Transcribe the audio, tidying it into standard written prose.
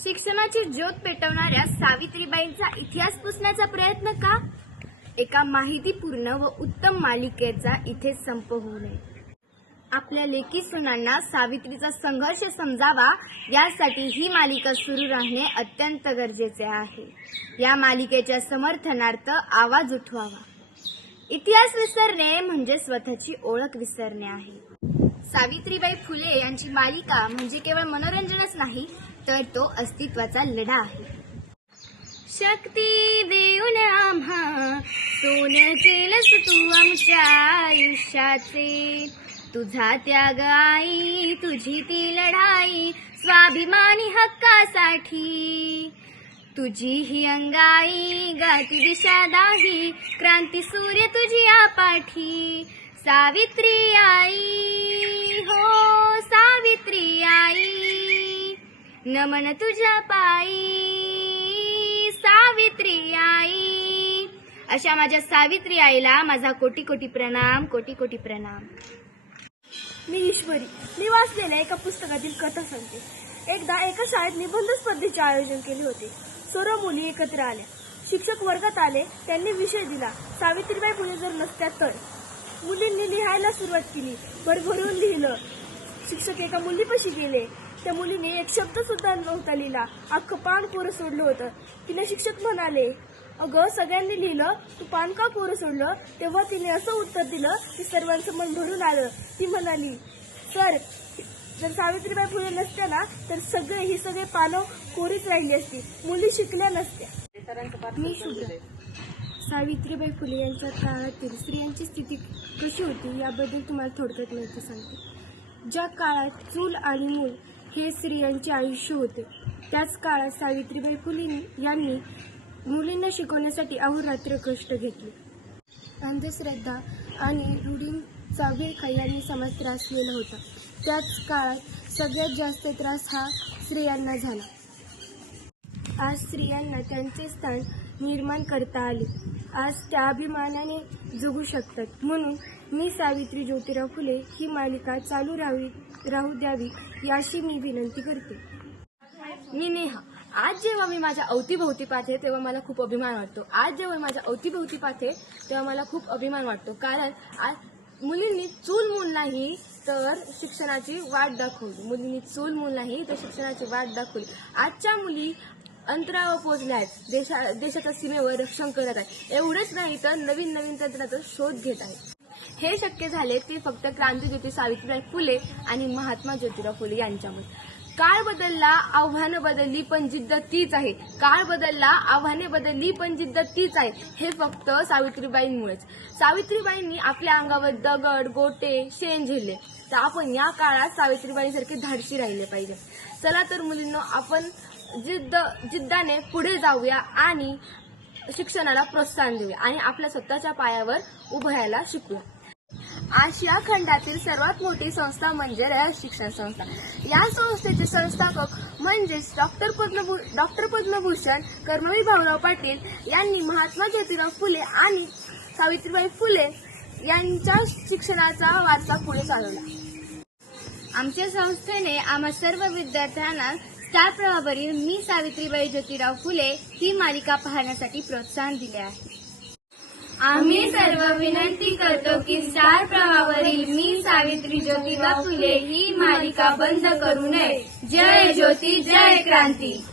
शिक्षणाची ज्योत पेटवणाऱ्या सावित्रीबाईंचा इतिहास पुसण्याचा प्रयत्न का? एका माहितीपूर्ण व उत्तम मालिकेचा इथे संप होऊ नये. आपल्या लेकी सुनांना सावित्रीचा संघर्ष समजावा यासाठी ही मालिका सुरू राहणे अत्यंत गरजेचे आहे. या मालिकेच्या समर्थनार्थ आवाज उठवावा. इतिहास विसरणे म्हणजे स्वतःची ओळख विसरणे आहे. सावित्रीबाई फुले यांची मालिका म्हणजे केवळ मनोरंजनच नाही, तर तो अस्तित्वाचा लढा आहे. शक्ती देऊन आम्हा सोनं केलंस तू आमच्या आयुष्याचे, तुझा त्याग आई तुझी ती लढाई स्वाभिमानी हक्कासाठी, तुझी ही अंगाई गाती दिशा दाही क्रांती सूर्य तुझी आपाठी. सावित्री आई हो सावित्री आई, नमन तुझ्या पायी सावित्री आई. अशा माझ्या सावित्री आईला माझा कोटी कोटी प्रणाम, कोटी कोटी प्रणाम. मी ईश्वरी. मी वाचलेल्या एका पुस्तकातील कथा सांगते. एकदा एका शाळेत निबंध स्पर्धेचे आयोजन केले होते. सर्व मुली एकत्र आल्या. शिक्षक वर्गात आले. त्यांनी विषय दिला, सावित्रीबाई फुले जर नसत्या तर. मुलींनी लिहायला सुरुवात केली. भरभरून लिहिलं. शिक्षक एका मुलीपाशी गेले. त्या मुलीने एक शब्द सुद्धा नव्हता लिहिला. अख्खं पान कोरं सोडलं होतं. तिला शिक्षक म्हणाले, अगं सगळ्यांनी लिहिलं, तू पान का कोरं सोडलं? तेव्हा तिने असं उत्तर दिलं की सर्वांचं मन भरून आलं. ती म्हणाली, सर, जर सावित्रीबाई फुले नसत्या ना तर ही सगळे पानं कोरीच राहिली असती, मुली शिकल्या नसत्या. मी शुभ्रा. सावित्रीबाई फुले यांच्या काळातील स्त्रियांची स्थिती कशी होती याबद्दल तुम्हाला थोडक्यात माहिती सांगते. ज्या काळात चूल आणि मूल हे स्त्रियांचे आयुष्य होते, त्याच काळात सावित्रीबाई फुले यांनी मुलींना शिकवण्यासाठी अहोरात्र कष्ट घेतले. अंधश्रद्धा आणि रूढींचा यांनी समाज त्रासलेला होता. त्याच काळात सगळ्यात जास्त त्रास हा स्त्रियांना झाला. आज स्त्रियांना त्यांचे स्थान निर्माण करता आले. आज त्या अभिमानाने जगू शकतात. म्हणून मी सावित्री ज्योतिराव फुले ही मालिका चालू राहू द्यावी याची मी विनंती करते. मी नेहा. आज जेव्हा मी माझ्या अवतीभोवती पाहते तेव्हा मला खूप अभिमान वाटतो. तेव्हा मला खूप अभिमान वाटतो. कारण आज मुलींनी चूल मूल नाही तर शिक्षणाची वाट दाखवली. आजच्या मुली अंतरावर पोहोचल्या आहेत. देशाच्या सीमेवर रक्षण करत आहेत. एवढंच नाही तर नवीन नवीन तंत्राचा शोध घेत आहेत. हे शक्य झाले ते फक्त क्रांतीज्योती सावित्रीबाई फुले आणि महात्मा ज्योतिराव फुले यांच्यामुळे. काळ बदलला, आव्हानं बदलली, पण जिद्द तीच आहे. हे फक्त सावित्रीबाईंमुळेच. सावित्रीबाईंनी आपल्या अंगावर दगड, गोटे, शेण झेलले. तर आपण या काळात सावित्रीबाईंसारखे धाडशी राहिले पाहिजे. चला तर मुलींनो, आपण जिद्दाने पुढे जाऊया आणि शिक्षणाला प्रोत्साहन देऊया आणि आपल्या स्वतःच्या पायावर उभं राहायला शिकूया. आशिया खंडातील सर्वात मोठी संस्था म्हणजे रयत शिक्षण संस्था. या संस्थेचे संस्थापक म्हणजेच डॉक्टर पद्मभूषण कर्मवीर भाऊराव पाटील यांनी महात्मा ज्योतिराव फुले आणि सावित्रीबाई फुले यांच्या शिक्षणाचा वारसा पुढे चालवला. आमच्या संस्थेने आम्हा सर्व विद्यार्थ्यांना स्टार प्रवाहावरील मी सावित्रीबाई ज्योतिराव फुले ही मालिका पाहण्यासाठी प्रोत्साहन दिले आहे. आम्ही सर्व विनंती करतो की स्टार प्रवाहावरील मी सावित्री ज्योतिबा फुले ही मालिका बंद करू नये. जय ज्योती, जय क्रांती.